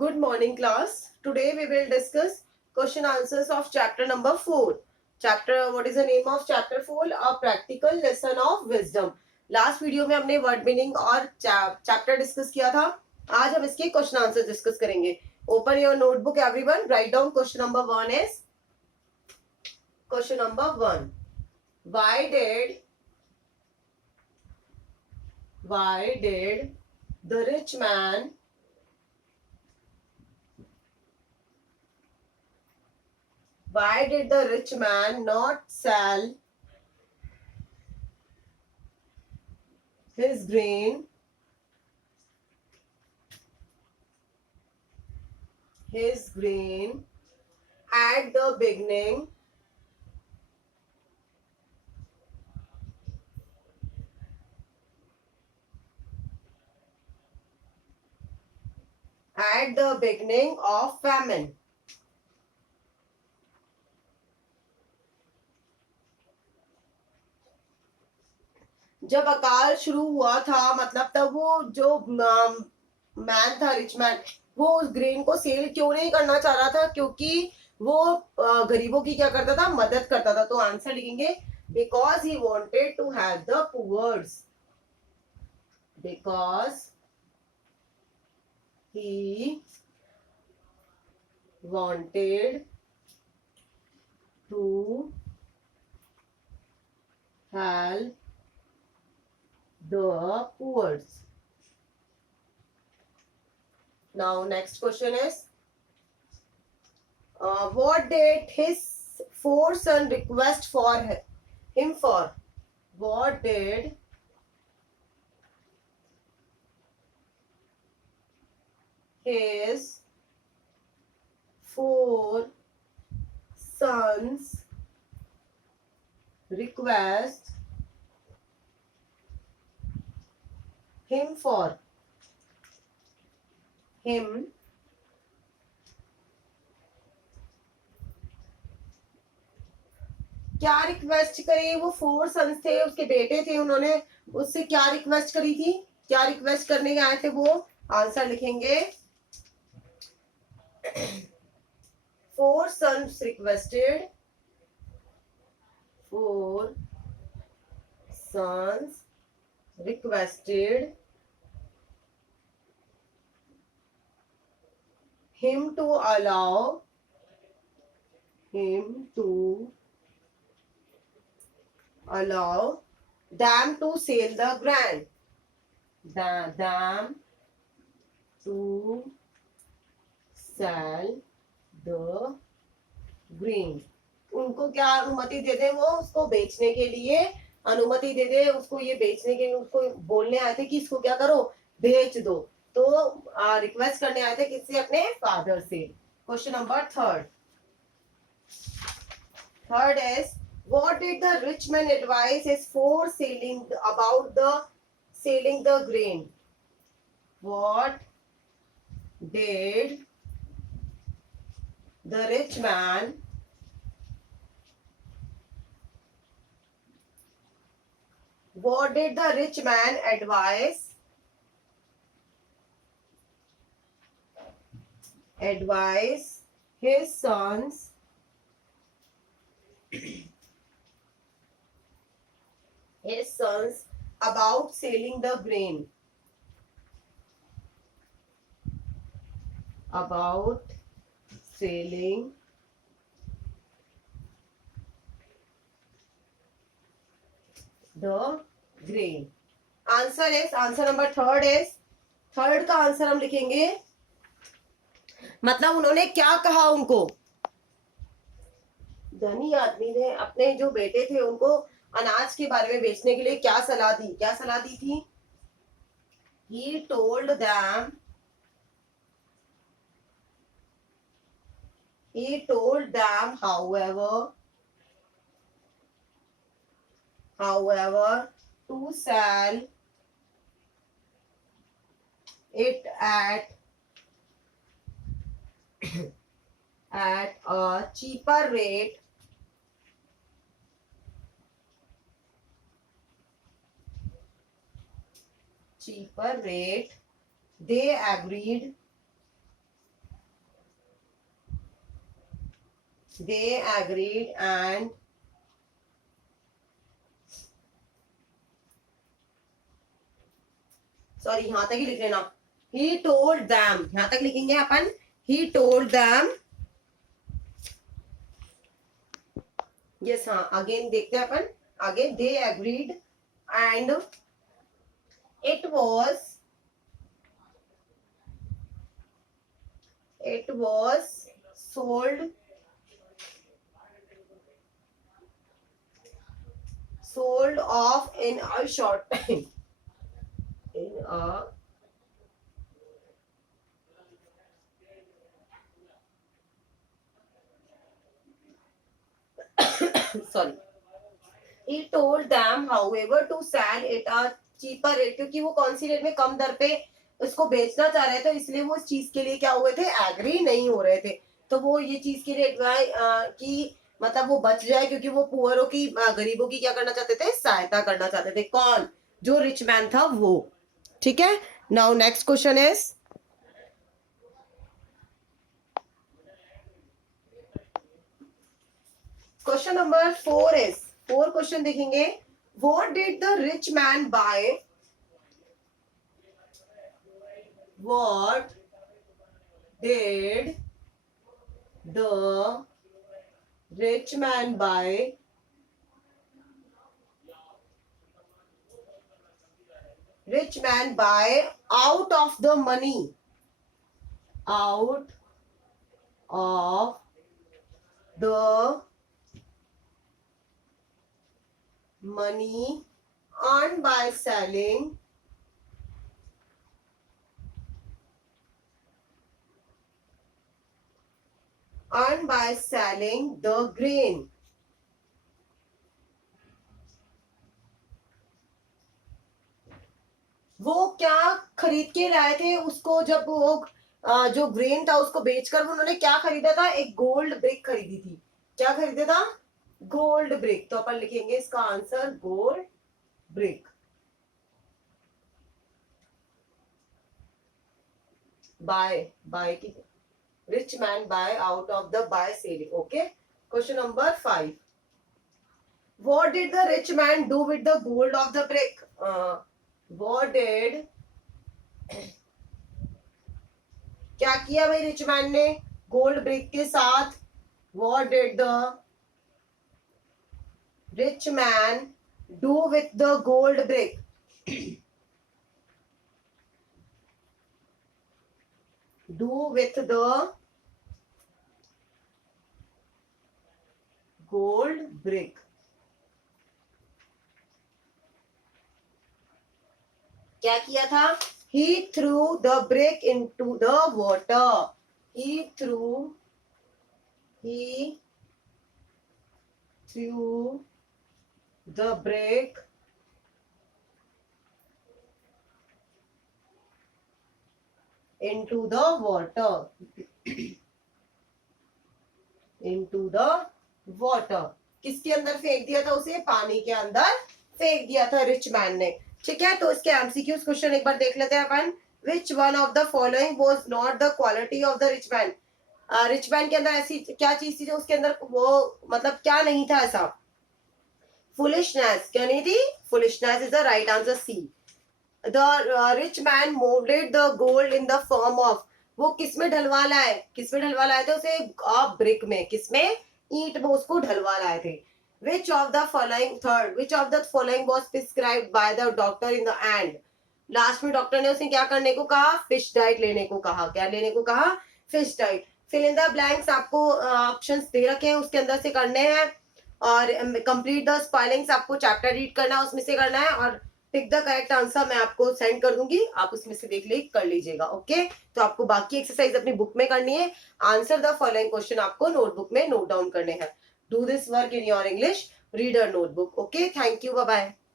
Good morning, class. Today we will discuss question answers of chapter number 4. What is the name of chapter 4? A practical lesson of wisdom. Last video में हमने word meaning और chapter discuss किया था. आज हम इसके question answer discuss करेंगे. Open your notebook everyone. Write down question number 1 is question number 1. Why did the rich man Why did the rich man not sell his grain at the beginning of famine? जब अकाल शुरू हुआ था, मतलब तब वो जो मैन था, रिच मैन, वो उस ग्रेन को सेल क्यों नहीं करना चाह रहा था? क्योंकि वो गरीबों की क्या करता था? मदद करता था. तो आंसर लिखेंगे because he wanted to help the poors. Because he wanted to help the poor. Now next question is, what did his four sons request for him for? What did his four sons request him for? Him क्या रिक्वेस्ट करे? वो four sons थे, उसके बेटे थे, उन्होंने उससे क्या रिक्वेस्ट करी थी? क्या रिक्वेस्ट करने आए थे वो? आंसर लिखेंगे four sons requested him to allow them to sell the grain. Them to sell the grain. उनको क्या अनुमति दे दे? वो उसको बेचने के लिए अनुमति दे दे. उसको ये बेचने के लिए उसको बोलने आए थे कि इसको क्या करो? बेच दो. तो रिक्वेस्ट करने आए थे किससे? अपने फादर से. Question number third is, what did the rich man advise his four selling the grain? What did the rich man advise his sons about selling the grain? About selling the grain. Answer number third is, third का आंसर हम लिखेंगे, मतलब उन्होंने क्या कहा उनको? धनी आदमी ने अपने जो बेटे थे उनको अनाज के बारे में बेचने के लिए क्या सलाह दी? क्या सलाह दी थी? He told them, however, to sell it at a cheaper rate they agreed they agreed and sorry यहां तक ही लिख लेना, he told them, यहां तक लिखेंगे अपन, he told them, yes हाँ अगेन देखते हैं अपन आगे, they agreed and it was sold off in a short time. In a sorry, he told them however to sell it a cheaper rate, क्योंकि वो कौन सी रेट में कम दर पे उसको बेचना चाह रहे थे, इसलिए वो इस चीज के लिए क्या हुए थे, एग्री नहीं हो रहे थे। तो वो ये चीज के लिए कि मतलब वो बच जाए, क्योंकि वो पुअरों की गरीबों की क्या करना चाहते थे, सहायता करना चाहते थे। कौन, जो रिच मैन था वो। ठीक है, now next question is, question number 4 is, 4 question देखेंगे। What did the rich man buy, what did the rich man buy out of the money, out of the money earned by selling the grain. वो क्या खरीद के लाए थे उसको, जब वो जो ग्रेन था उसको बेचकर उन्होंने क्या खरीदा था, एक गोल्ड ब्रिक खरीदी थी। क्या खरीदा था, गोल्ड ब्रिक। तो अपन लिखेंगे इसका आंसर गोल्ड ब्रिक। बाय की, rich man buy out of the by selling. Okay, question number 5, what did the rich man do with the gold of the brick? What did, क्या किया भाई rich man ने gold brick के साथ? What did the rich man do with the gold brick? Do with the gold brick. क्या किया था? He threw the brick into the water. He threw the brick into the water. into the water. किसके अंदर फेंक दिया था उसे? पानी के अंदर फेंक दिया था रिच मैन ने। ठीक है, तो इसके एमसीक्यूज क्वेश्चन एक बार देख लेते हैं अपन। Which one of the following was not the quality of the rich man? Rich man के अंदर ऐसी क्या चीज थी जो उसके अंदर वो मतलब क्या नहीं था ऐसा? फुलिशनेस। क्या नहीं थी? Foolishness is the right answer, C. The rich man moulded the gold in the form of, वो किसमें ढलवा लाए? किसमें ढलवा लाए थे उसे? ब्रिक में। किसमें? ईंट में उसको ढलवा लाए थे। Which of the following, third, which of the following was prescribed by the doctor in the end? Last में डॉक्टर ने उसे क्या करने को कहा? फिश डाइट लेने को कहा। क्या लेने को कहा? Fish diet. Fill in the blanks, आपको ऑप्शंस दे रखे हैं, उसके अंदर से करने हैं। और कंप्लीट द स्पेलिंग्स, आपको चैप्टर रीड करना है, उसमें से करना है। और पिक द करेक्ट आंसर मैं आपको सेंड कर दूंगी, आप उसमें से देख ले कर लीजिएगा। ओके, तो आपको बाकी एक्सरसाइज अपनी बुक में करनी है। आंसर द फॉलोइंग क्वेश्चन आपको नोटबुक में नोट डाउन करने हैं। Do this work in your English reader notebook. Okay, thank you. Bye bye.